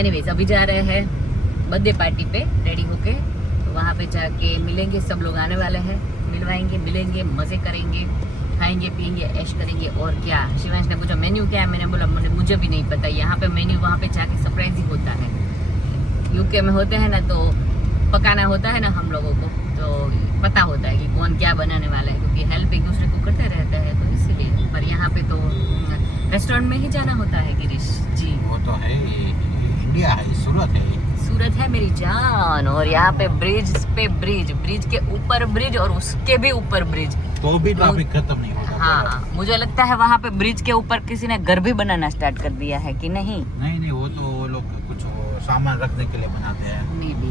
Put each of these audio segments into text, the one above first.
Anyways अभी जा रहे हैं बर्थडे पार्टी पे रेडी होके, तो वहाँ पे जाके मिलेंगे, सब लोग आने वाले हैं, मिलवाएंगे, मिलेंगे, मज़े करेंगे, खाएंगे पिएंगे, ऐश करेंगे। और क्या, शिवांश ने पूछा मेन्यू क्या है, मैंने बोला मुझे भी नहीं पता, यहाँ पे मेन्यू वहाँ पे जाके सरप्राइज ही होता है। यूके में होते हैं ना तो पकाना होता है ना हम लोगों को, तो पता होता है कि कौन क्या बनाने वाला है, क्योंकि हेल्प एक दूसरे को करते रहते हैं, तो इसीलिए। पर यहाँ पे तो रेस्टोरेंट में ही जाना होता है गिरीश जी। वो तो है, इंडिया है, सूरत है, सूरत है मेरी जान। और यहाँ पे ब्रिज पे ब्रिज, ब्रिज के ऊपर ब्रिज और उसके भी ऊपर ब्रिज, तो भी ट्रैफिक खत्म नहीं होता। हाँ, मुझे लगता है वहाँ पे ब्रिज के ऊपर किसी ने घर भी बनाना स्टार्ट कर दिया है कि नहीं? नहीं, वो तो वो लोग कुछ सामान रखने के लिए बनाते हैं मे बी।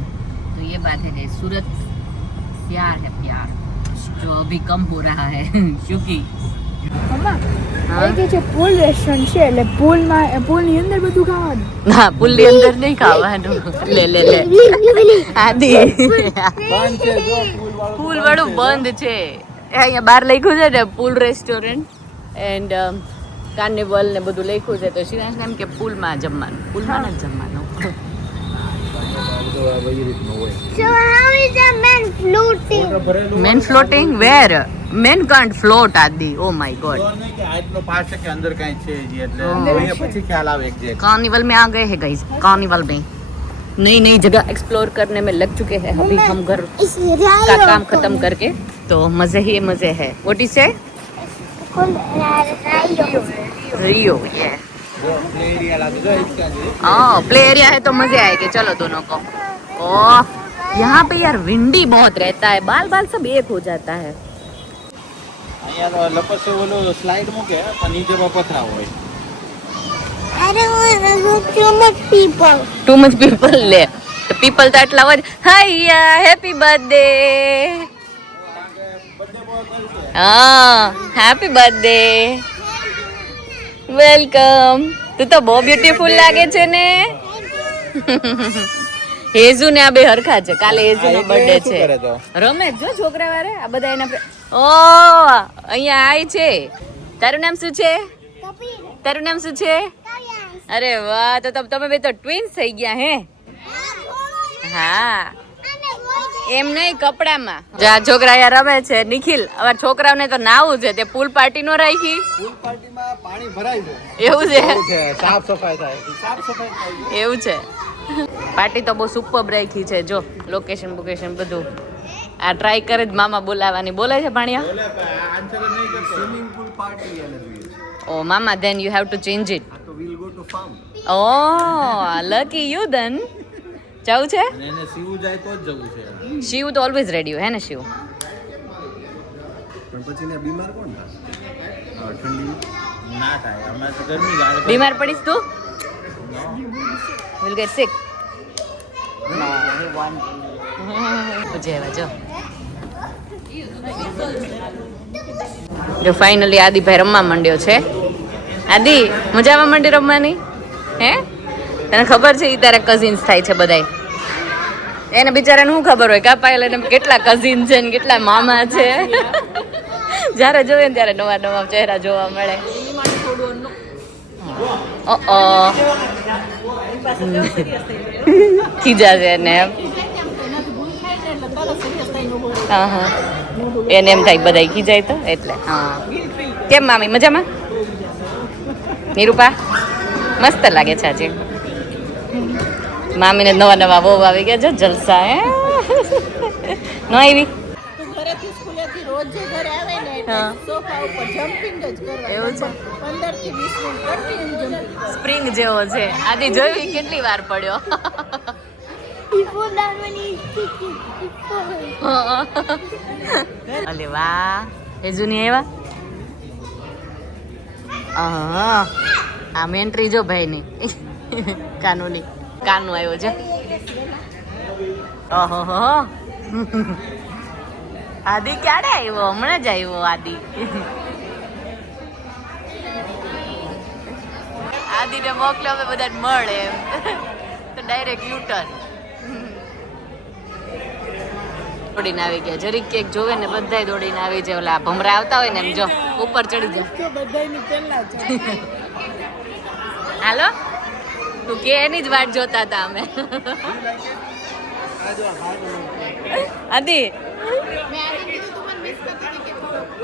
तो ये बात है कि सूरत प्यार है, प्यार जो अभी कम हो रहा है क्योंकि પૂલ રેસ્ટોરન્ટ છે એટલે પૂલની અંદર બધું ખાવાનું. ના, પુલની અંદર નહીં ખાવાનું. લે આદિ પુલ વાળું બંધ છે. અહીંયા બહાર લખ્યું છે ને પુલ રેસ્ટોરન્ટ એન્ડ કાર્નિવલ ને બધું લખ્યું છે, તો શિવાંશને એમ કે પુલમાં જમવાનું, પુલમાં નથી જમવાનું. So how is the man floating? Man floating where? Man can't float આદિ. Oh my God. આટલો પાસ છે કે અંદર કાંઈ છે જી, એટલે જોઈએ પછી ખ્યાલ આવે એક્ઝેક્ટ. कार्निवल में आ गए हैं गाइस, कार्निवल में नई नई जगह एक्सप्लोर करने में लग चुके हैं अभी हम घर का काम खत्म करके, तो मजे ही मजे है. व्हाट इज से रियो? ये પ્લે એરિયા લાગે જો इसका जी. प्ले एरिया है तो मजे आएंगे. चलो दोनों को. ओह, यहाँ पे यार विंडी बहुत रहता है, बाल बाल सब एक हो जाता है. અહીંયા તો લપસે ઓલો સ્લાઇડ મૂકે પણ નીચે પથરા હોય. I don't want to look too much people. Too much people ले तो पीपल तो आटला वर. हाया हैप्पी बर्थडे. हाँ, हैप्पी बर्थडे, વેલકમ. તું તો બહુ બ્યુટીફુલ લાગે છે ને. હેઝુ ને આ બે હરખા છે. કાલે હેઝુ નો બર્થડે છે. રમે જો છોકરા વારે આ બધા એના. ઓ અહીંયા આય છે. તારું નામ શું છે? તારું નામ શું છે? અરે વાહ, તો તમે બે તો ટ્વિન્સ થઈ ગયા હે. હા, એમ નહીં, કપડામાં. જા છોકરા યાર રમે છે. નિખિલ, હવે છોકરાઓને તો નાવું છે, તે પૂલ પાર્ટી નો રાખી. પૂલ પાર્ટીમાં પાણી ભરાય છે. એવું છે? સાફ સફાઈ થાય. સાફ સફાઈ થાય. એવું છે. પાર્ટી તો બહુ સુપર રાખી છે. જો લોકેશન બોકેશન બધું. આ ટ્રાય કરે જ મામા બોલાવાની. બોલે છે ભાણિયા? બોલે આન્સર નહીં કરતો. સ્વિમિંગ પૂલ પાર્ટી એને જોઈએ. ઓ મામા, then you have to change it. તો we'll go to farm. Oh lucky you ધન. જવું છે? અને એને સીવું જાય તો જ જવું છે. શિવ તો ઓલવેઝ રેડી હોય હે ને શિવ? પણ પછી ને બીમાર કોણ થાય? ઠંડી ના થાય. હમણાં તો ગરમી લાગે. બીમાર પડીશ તું? Will get sick. No he won't. જેવા જો જો ફાઇનલી આદિભાઈ રમવા માંડ્યો છે. આદિ મજા આવવા માંડી રમવાની હે? તને ખબર છે ઈ તારા કઝિન્સ થાય છે બધાય? એને બિચારાને શું ખબર હોય? કાપાયેલ એને કેટલા કઝિન છે ને કેટલા મામા છે. જ્યારે જોઈએ ને ત્યારે નવા નવા ચહેરા જોવા મળે. ખીજા છે એને એમ. હા હા, એને એમ થાય બધા ખીજાય તો એટલે. હા, કેમ મામી મજામાં? નિરૂપા મસ્ત લાગે છે આજે. મામીને નવા નવા બહુ આવી ગયા છે. જલસા હે ન આવી? ઘરેથી સ્કૂલેથી રોજ જે ઘરે આવે ને હા. સોફા ઉપર જમ્પિંગ જ કરવાનું. એવું છે? 15 થી 20 મિનિટ કન્ટિન્યુ જમ્પિંગ. સ્પ્રિંગ જેવો છે. આદિ જોયું ઈ કેટલી વાર પડ્યો. Before that when he kicking before. અલે વાહ, હેજુ ની આવ્યા? હા, આમ એન્ટ્રી જો ભાઈની. કાનુની કાનું આવ્યો છે. ઓહો, આદિ ક્યારે આવ્યો? હમણાં જ આવ્યો આદિ. આદિને મોકલો હવે બધાને મળે એમ તો ડાયરેક્ટ યુટર્ન. દોડીને આવી ગયા. જરીક કેક જોવે ને બધાય દોડીને આવી જાય. ઓલા ભમરા આવતા હોય ને એમ જો ઉપર ચડી જાય. બધાની પહેલા જ. હાલો તું કે એની જ વાટ જોતા હતા અમે આદિ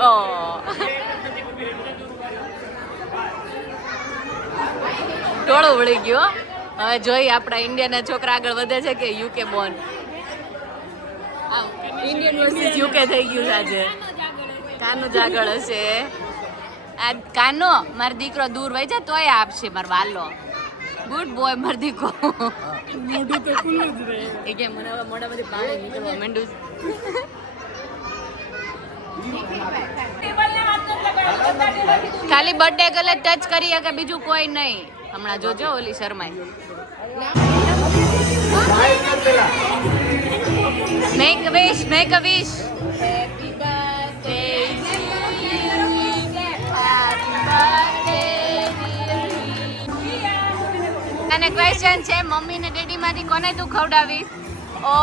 ઓ ટોળું વળી ગયો હવે જોઈ આપણા ઇન્ડિયાના છોકરા આગળ વધે છે કે UK Born Indian versus UK થઈ ગયું છે આજે કાનો જ આગળ હશે આ કાનો મારો દીકરો દૂર વહી જાય તોય આપશે મારો વાલો ગુડ બોય મારો દીકરો મોઢું તો ખુલ્લું જ રહે એ કે મને હવે મોઢામાંથી પાણી નીકળવા માંડ્યું ખાલી બર્થડે ગલે ટચ કરી કે બીજું કોઈ નહીં હમણાં જોજો ઓલી શર્માઈ make a wish happy birthday અને ક્વેશ્ચન છે મમ્મી ને ડેડી માંથી કોને તું ખવડાવીશ ઓ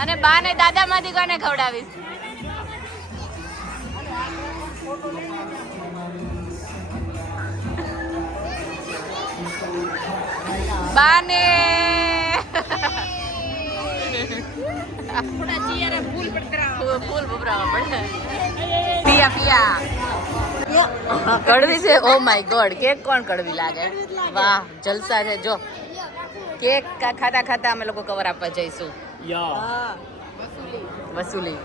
અને બા ને દાદા માંથી કોને ખવડાવીશ બાને ફૂલ ભભરાવા પડે પિયા કડવી છે ઓ માય ગોડ કેક કોણ કડવી લાગે વાહ જલસા છે જો કેક ખાતા ખાતા અમે લોકો કવર આપવા જઈશું વસૂલી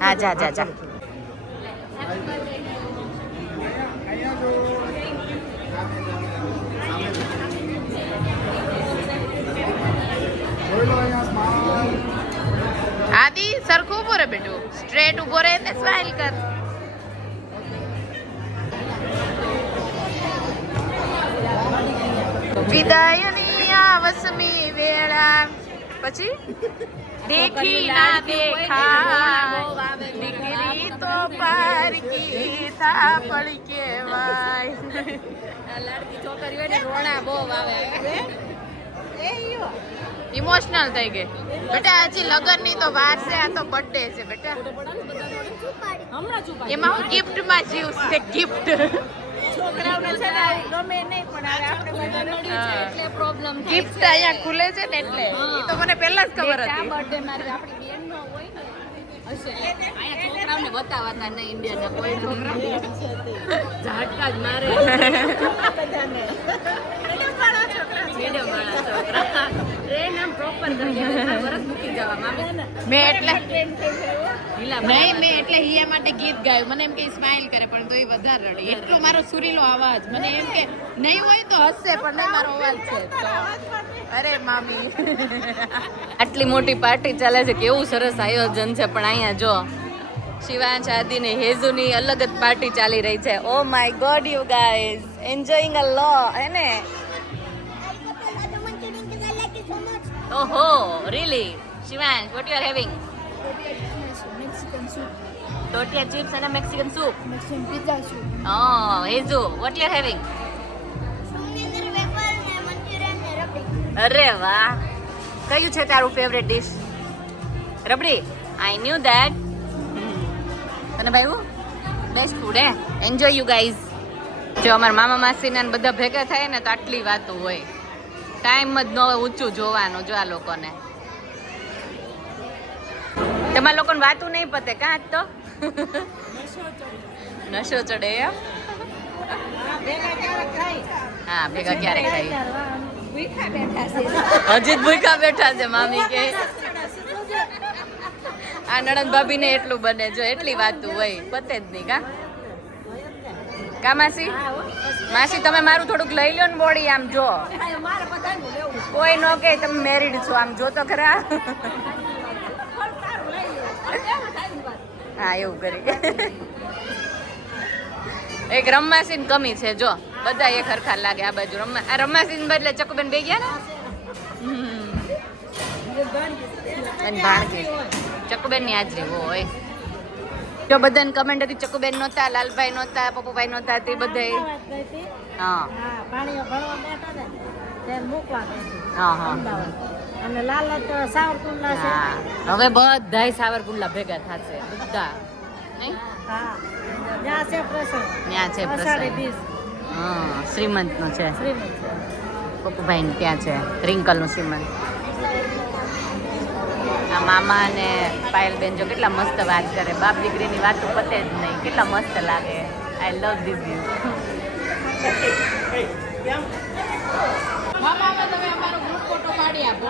હા જા જા જા આદિ સરખું ઉભો રે બેટું સ્ટ્રેટ ઉભો રે ને સ્માઈલ કર વિદાયની આવસમી વેળા પછી દેખી ના દેખા દીકરી તો પારકી થા પડી કેવાય લાડકી છોકરી હોય ને રોણા બહુ આવે ઇમોશનલ થઈ ગઈ બેટા હજી લગન ની તો વાર છે આ તો બર્થડે છે બેટા એમાં હું ગિફ્ટ માં જીવ છે ગિફ્ટ છોકરાઓને છે ને ગમે નહીં પણ આપણે બધા નડી છે એટલે પ્રોબ્લેમ થાય ગિફ્ટ અહીંયા ખુલે છે ને એટલે એ તો મને પહેલા જ ખબર હતી આ બર્થડે મારી આપણી બેન નો હોય ને હશે અહીંયા છોકરાઓને બતાવવાના નહીં ઇન્ડિયાના કોઈ છોકરા ઝાટકા જ મારે બધાને ટ્રેન આમ પ્રોપર વરસ મૂકી જવા મેં એટલે મેં એટલે હિયા માટે ગીત ગાયું મને એમ કે સ્માઈલ કરે પણ તો એ વધારે રડી એટલો મારો સુરીલો અવાજ મને એમ કે નહીં હોય તો હસશે પણ નહીં મારો અવાજ છે તો અરે મામી આટલી મોટી પાર્ટી ચાલે છે કેવું સરસ આયોજન છે પણ અહીંયા જો શિવાંશ આદિ ને હેઝુની અલગ જ પાર્ટી ચાલી રહી છે oh my God you guys enjoying a lot હે ને ઓહો really Shivansh what you are having Mexican soup. tortilla chips and a Mexican soup Mexican pizza soup. oh Hezu what you are having Sunil wafer ને Manchurian ને રબડી. અરે વાહ કયું છે તારું favourite dish rabri I knew that તને ભાઈ બેસ્ટ ફૂડ હે એન્જોય યુ ગાઈઝ જો અમારા મામા માસી ને બધા ભેગા થાય ને તો આટલી વાતો હોય ટાઈમ જ ન હોય ઊંચું જોવાનું જો આ લોકોને તમારા લોકોને વાતું નહીં પતે કાં જ તો નશો ચડે એમ હા ભેગા ક્યારે ખાઈ હજી જ ભૂખા બેઠા છે મામી કે આ નણંદ ભાભી ને એટલું બને જો એટલી વાતું હોય પતે જ નહીં કા માસી માસી તમે મારું થોડુંક લઈ લો ને બોડી આમ જો કોઈ ન કે તમે મેરીડ છો આમ જો તો ખરા હા એવું કરી એક રમાસીન કમી છે જો બધા એક હરખા લાગે આ બાજુ રમાસીન બદલે ચકુબેન બે ગયા ને ભાણકી ચકુબેન ની હાજરી હોય જો બધાને કમેન્ટ હતી ચકુબેન નહોતા લાલભાઈ નહોતા પપ્પુભાઈ નહોતા તે બધા હા અને લાલ તો સાવરકુંડલા છે હવે બધાય સાવરકુંડલા ભેગા થશે બધા નહીં હા જ્યાં છે પ્રસંગ ત્યાં છે અષાઢી પ્રસંગ બીજ હા શ્રીમંતનું છે શ્રીમંત છે. પપ્પુભાઈ ત્યાં છે રિંકલનું શ્રીમંત. આ મામા અને પાયલબેન જો કેટલા મસ્ત વાત કરે, બાપ દીકરીની વાત તો પતે જ નહીં, કેટલા મસ્ત લાગે. આઈ લવ ધીસ વ્યૂ. મામા તમે અમારો ગ્રુપ ફોટો પાડી આપો.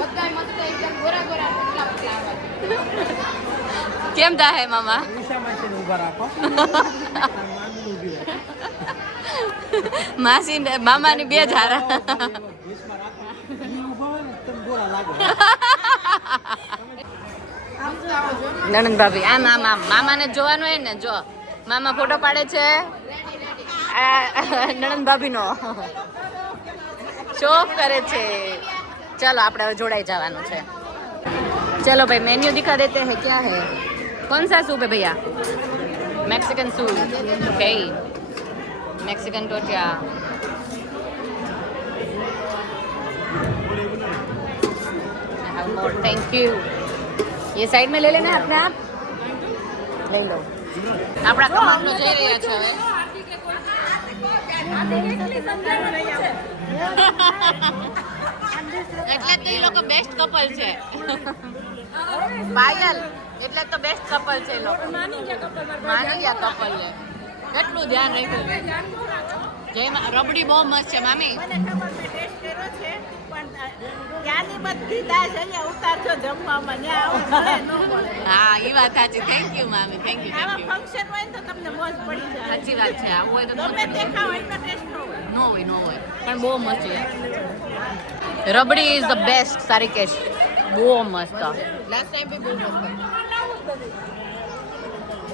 બધા મસ્ત એકદમ ગોરા ગોરા પતલા પતલા આવા. કેમ થાય મામા? માસી મામાની બે જ હારા. નણંદ ભાભી આમ આમ આમ મામાને જોવાનું હોય ને, જો મામા ફોટો પાડે છે, નણંદ ભાભીનો શોખ કરે છે. ચલો આપણે હવે જોડાઈ જવાનું છે. चलो भाई मेन्यू दिखा देते हैं. क्या है, कौन सा सूप है भैया? Mexican soup. ओके, मैक्सिकन टोटिया. Thank you. ये साइड में ले लेना अपने आप, ले लो. આપણા કમાન્ડો જઈ રહ્યા છે હવે. એટલે તો એ લોકો બેસ્ટ કપલ છે. પાયલ એટલે તો બેસ્ટ કપલ છે એ લોકો. માની ગયા કપલ ને કેટલું ધ્યાન રાખ્યું. જય રબડી બહુ મસ્ત છે મામી. હા એ વાત સાચી. થેન્ક યુ મામી, થેન્ક યુ, થેન્ક યુ. સાચી વાત છે. આવું હોય તો નો હોય, નો હોય, પણ બહુ મસ્ત છે. Rabri is the best. સારીકેશ બહુ મસ્ત. લાસ્ટ ટાઈમ બી બહુ મસ્ત.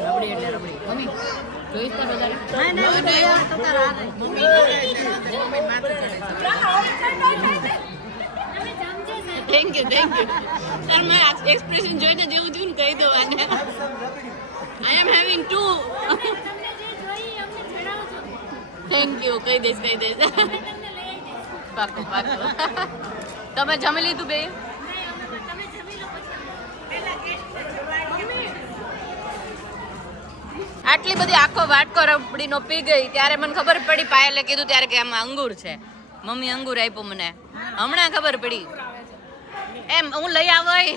રબડી એટલે રબડી. મમ્મી જોઈશ તો વધારે. Thank you, thank you. Sir મારા એક્સપ્રેશન જોઈને જેવું થયું ને કહી દો આને. આઈ એમ હેવિંગ ટુ. થેન્ક યુ, કહી દઈશ, કહી દઈશ. પાકું પાકું. તમે જમી લીધું બે? આટલી બધી આખો વાટકો રબડીનો પી ગઈ ત્યારે મને ખબર પડી. પાયલે કીધું ત્યારે કે આમાં અંગૂર છે. મમ્મી અંગૂર આપ્યું મને, હમણાં ખબર પડી. એમ હું લઈ આવાય.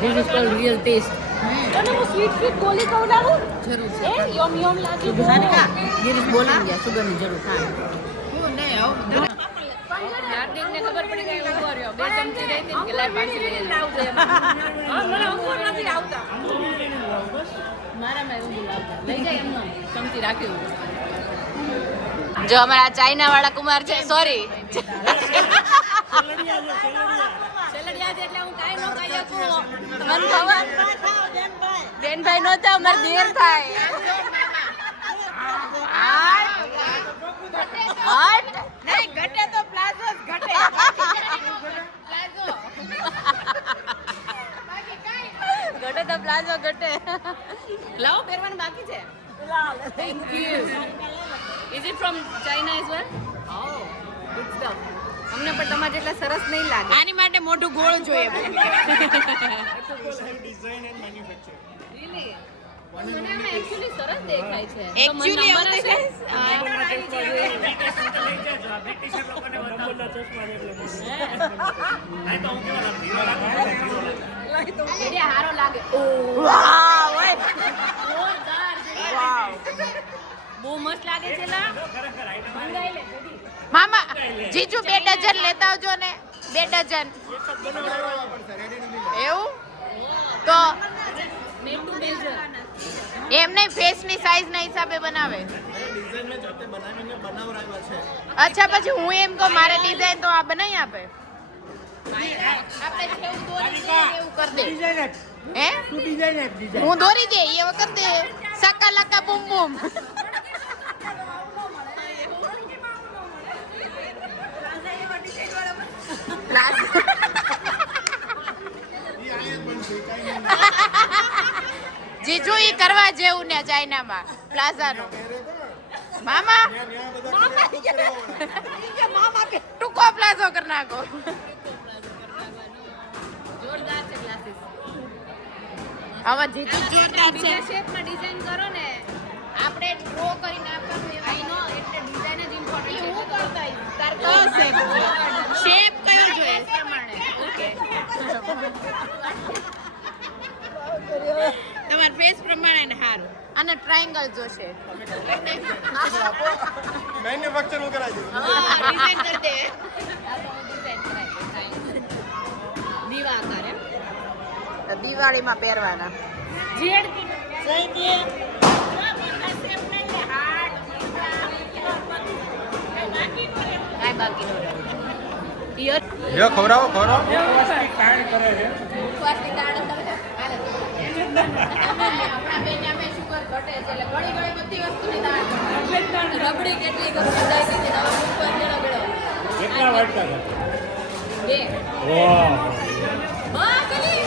This is called real taste. તને હું સ્વીટ સ્વીટ ગોલી ખવડાવું? જરૂર એ યમ યમ લાગે. ગિરીશ બોલી ગયા સુગરની જરૂર થાય. હાર્દિકને ખબર પડી ગઈ ઉભો રહ્યો. 2 ચમચી રહી હતી કે લાય પાછી લઈ આવજો. હા મને અંગૂર નથી આવતા. મારામાં એવું લાવતા લઈ જાય એમનો ચમચી રાખ્યું. જો અમારા ચાઇના વાળા કુમાર છે, સોરી સેલડિયા છે એટલે હું કાઈ ન ખાઈ શકું. મન ખબર બેનભાઈ નો તો અમાર દેર થાય. હટ નહીં ઘટે તો પ્લાઝો જ ઘટે. પ્લાઝો ઘટે તો પ્લાઝો ઘટે. લાવો પહેરવાનું બાકી છે. Thank you. Is it from China as well? Oh, good stuff. અમને પણ તમારે જેટલા સરસ નહીં લાગે. આની માટે મોઢું ગોળ જોઈએ. Really? મને આમાં actually સરસ દેખાય છે. Actually તો મને એવું નંબર હશે? એટલે હારો લાગે. વાવ ઓય જોરદાર છે. વાવ બહુ મસ્ત લાગે છે લા. મંગાઈ લે જલ્દી. મામા જીજુ 2 ડઝન લેતા આવજો ને. 2 ડઝન એવું તો મેડ ટુ મેજર. એમ નહીં ફેસ ની સાઈઝ ના હિસાબે બનાવે. અચ્છા પછી હું એમ કહું મારે ડિઝાઇન તો આ બનાવી આપે. આપણે જેવું દોરી દે એવું કરી દે. હે હું દોરી દે એ વખત દે. સકા લકા બૂમ બૂમ. જીજુ ઈ કરવા જેવું ને ચાઇનામાં પ્લાઝાનું. મામા મામા કે ટૂંકો પ્લાઝો કરી નાખો. જોરદાર છે ક્લાસીસ. આવા જીજુ જોરદાર છે. બીજા શેપમાં ડિઝાઇન કરો ને. આપણે ડ્રો કરીને આપવાનું એવા. આઈ નો એટલે ડિઝાઇન જ ઇમ્પોર્ટન્ટ છે. હું કરતા તાર કયો શેપ શેપ કયો જોઈએ એ પ્રમાણે. ઓકે. તમારા ફેસ પ્રમાણે ને હારું. અને ટ્રાયેંગલ જોશે. મેન્યુફેક્ચર કરાવી દીધું. હા ડિઝાઇન કરી દે. દીવા આકાર એમ. દિવાળીમાં પહેરવાના. કાંઈ બાકી ન રહે. પિયર જો ખવડાવો ખવડાવો. ઉપવાસની દાળ અંદર હાલે. આપણા બેને અમે શુગર ઘટે છે એટલે ઘણી ઘણી બધી વસ્તુની દાળ રબડી કેટલી ગમે જાય છે કે નવા ઉપર ગળો કેટલા વાટકા છે? બે વાહ બસ ગલી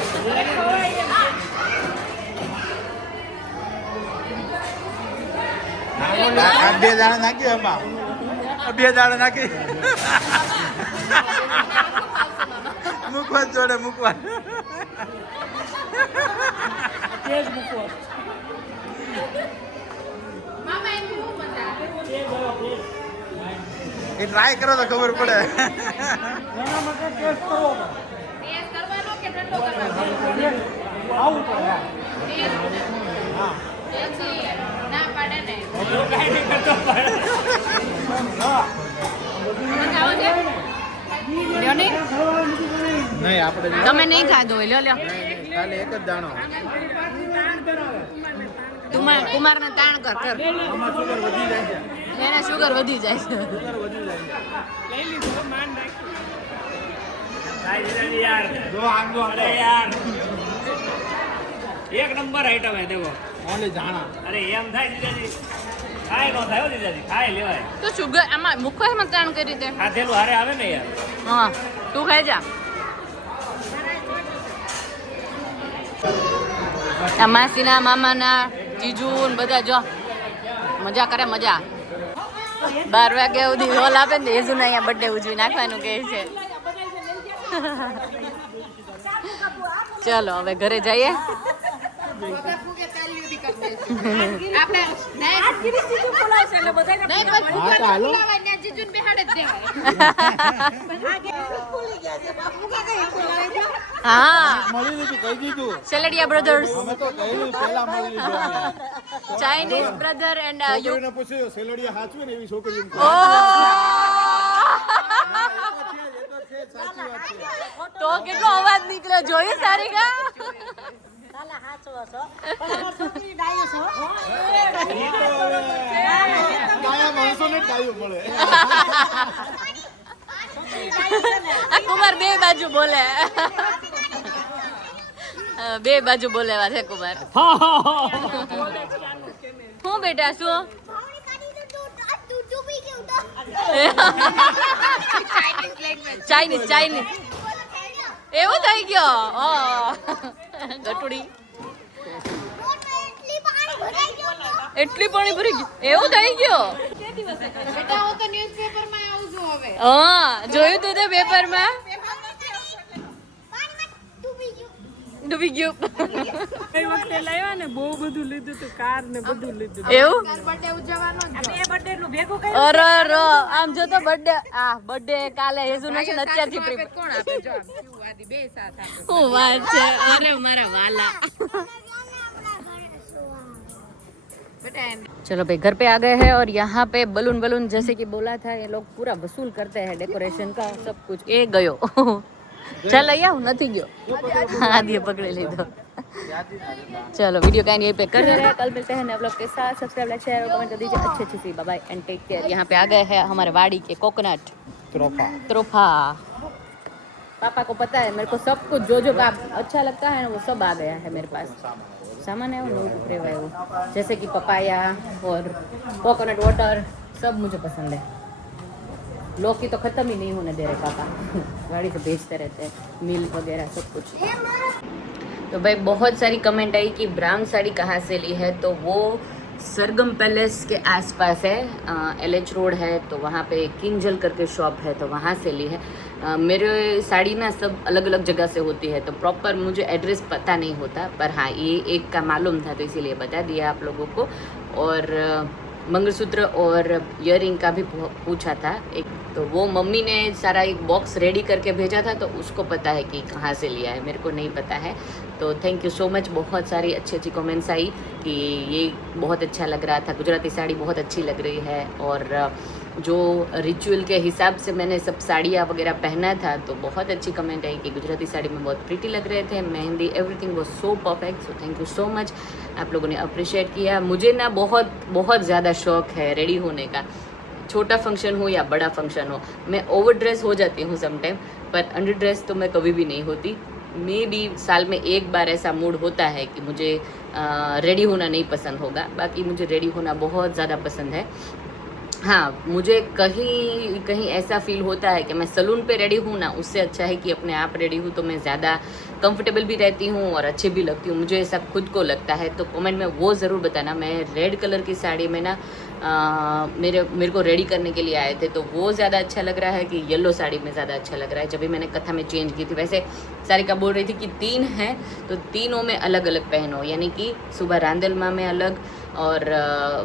આ બે દાણા નાખી એમાં. બે દાણા નાખી. મૂકવા જ જોડે મૂકવા. તેજ મૂકો. મામા એમ બહુ મજા આવે. એ ટ્રાય કરો તો ખબર પડે. એના માટે ટેસ્ટ કરવો પડે. ટેસ્ટ કરવાનો કે ઠંડો કરવાનો આવું પડે. હા. પછી ના પાડે ને બધું કાંઈ નહીં કરતો પડે. હા. આવો છે લ્યો નહીં નહીં આપણે તમે નહીં ખાધો હોય લ્યો ખાલી એક જ દાણો. કુમારને તાણ કર કર આમાં સુગર વધી જાય છે. એને શુગર વધી જાય છે સુગર વધી જાય છે. કાંઈ જીજાજી યાર. જો આમ જો અરે યાર. એક નંબર આઈટમ હે દેખો. ઓનલી જાણા. અરે એમ થાય જીજાજી. કાંઈ ન થાય હો જીજાજી. ખાઈ લેવાય. તો શુગર આમાં મૂકો એમાં તાણ કરી દે ખાધેલું હારે આવે ને યાર. હા તું ખાઈ જા આ માસીના મામાના જીજુ ને બધા જો મજા કરે મજા 12 વાગ્યા સુધી હોલ આપે ને હેઝુ ને અહીંયા બર્થડે ઉજવી નાખવાનું કહે છે ચલો હવે ઘરે જઈએ હા મળી લીધું કહી દીધું. સેલેડિયા બ્રધર્સ અમે તો કહ્યું પહેલા મળી લીધું અમે. ચાઇનીઝ બ્રધર એન્ડ યુ છોકરીને પૂછ્યું સેલોડિયા સાચવી ને એવી છોકરી. ઓ તો કેટલો અવાજ નીકળ્યો જોયું સારિકા આ કુમાર બે બાજુ બોલે બે બાજુ બોલેવા છે કુમાર હું બેટા શું ચાઇનીઝ ચાઇનીઝ એવું થઈ ગયો ગટુડી એટલી પાણી ભરી ગયું એવું થઈ ગયો હા જોયું તું તે પેપરમાં ડૂબી ગયું કઈ વખતે લાવ્યા ને બહુ બધું લીધું તું કાર ને બધું લીધું એવું બર્થડે ઉજવવાનો આપણે એ બર્થડે નું ભેગું અરે આમ જો તો બર્થડે બર્થડે કાલે હેઝુ ને છે ને અત્યારથી પ્રિપેર કોણ આપે જો આદિ બે સાથ આપે શું વાત છે અરે મારા વાલા चलो भाई घर पे आ गए हैं और यहाँ पे बलून बलून जैसे कि बोला था ये लोग पूरा वसूल करते हैं डेकोरेशन का सब कुछ ए गयो चल आया हूँ नहीं गयो आदि पकड़े लीधो चलो वीडियो का यहीं पे कर रहे हैं कल मिलते हैं नए व्लॉग के साथ सब्सक्राइब लाइक शेयर और कमेंट कर दीजिए अच्छी अच्छी सी bye bye and take care यहाँ पे आ गए हैं हमारे वाड़ी के कोकोनट त्रोफा पापा को पता है मेरे को सब कुछ जो जो अच्छा लगता है वो सब आ गया है मेरे पास सामान है वो नोट उपरे हुआ है वो जैसे कि पपाया और कोकोनट वाटर सब मुझे पसंद है लौकी तो ख़त्म ही नहीं होने दे रहे पापा गाड़ी से बेचते रहते हैं मिल वगैरह सब कुछ तो भाई बहुत सारी कमेंट आई कि ब्राउन साड़ी कहाँ से ली है तो वो सरगम पैलेस के आसपास है, LH रोड है, तो वहाँ पे किंजल करके शॉप है, तो वहाँ से ली है। मेरे साड़ी ना सब अलग अलग जगह से होती है, तो प्रॉपर मुझे एड्रेस पता नहीं होता, पर हाँ ये एक का मालूम था तो इसीलिए बता दिया आप लोगों को। और मंगलसूत्र और ईयरिंग का भी पूछा था एक, तो वो मम्मी ने सारा एक बॉक्स रेडी करके भेजा था, तो उसको पता है कि कहाँ से लिया है, मेरे को नहीं पता है। तो थैंक यू सो मच, बहुत सारी अच्छी अच्छी कमेंट्स आई कि ये बहुत अच्छा लग रहा था, गुजराती साड़ी बहुत अच्छी लग रही है। और जो रिचुअल के हिसाब से मैंने सब साड़ियाँ वगैरह पहना था, तो बहुत अच्छी कमेंट आई कि गुजराती साड़ी में बहुत प्रिटी लग रहे थे, mehndi everything was so perfect. So thank you so much, आप लोगों ने अप्रिशिएट किया। मुझे ना बहुत बहुत ज़्यादा शौक है रेडी होने का, छोटा फंक्शन हो या बड़ा फंक्शन हो। मैं ओवर ड्रेस हो जाती हूँ समटाइम, पर अंडर ड्रेस तो मैं कभी भी नहीं होती। मे भी साल में एक बार ऐसा मूड होता है कि मुझे रेडी होना नहीं पसंद होगा, बाकी मुझे रेडी होना बहुत ज़्यादा पसंद है। हाँ, मुझे कहीं कहीं ऐसा फील होता है कि मैं सलून पे रेडी हूँ ना, उससे अच्छा है कि अपने आप रेडी हूँ, तो मैं ज़्यादा कंफर्टेबल भी रहती हूँ और अच्छी भी लगती हूँ, मुझे ऐसा खुद को लगता है। तो कमेंट में वो ज़रूर बताना। मैं रेड कलर की साड़ी में ना मेरे को रेडी करने के लिए आए थे, तो वो ज़्यादा अच्छा लग रहा है कि येलो साड़ी में ज़्यादा अच्छा लग रहा है। जब भी मैंने कथा में चेंज की थी, वैसे सारिका बोल रही थी कि 3 हैं तो तीनों में अलग अलग पहनो, यानी कि सुबह रांदलमा में अलग और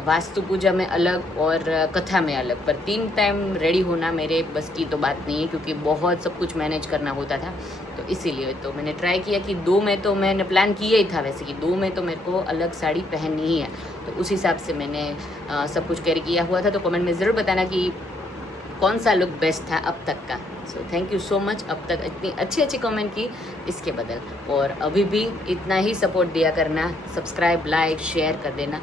वास्तु पूजा में अलग और कथा में अलग, पर 3 टाइम रेडी होना मेरे बस की तो बात नहीं है, क्योंकि बहुत सब कुछ मैनेज करना होता था। तो इसीलिए तो मैंने ट्राई किया कि 2 में तो मैंने प्लान किया ही था वैसे कि 2 में तो मेरे को अलग साड़ी पहननी ही है, तो उस हिसाब से मैंने सब कुछ कैरी किया हुआ था। तो कमेंट में ज़रूर बताना कि कौन सा लुक बेस्ट था अब तक का। So thank you so much, अब तक इतनी अच्छी अच्छी कमेंट की इसके बदल, और अभी भी इतना ही सपोर्ट दिया करना, सब्सक्राइब लाइक शेयर कर देना।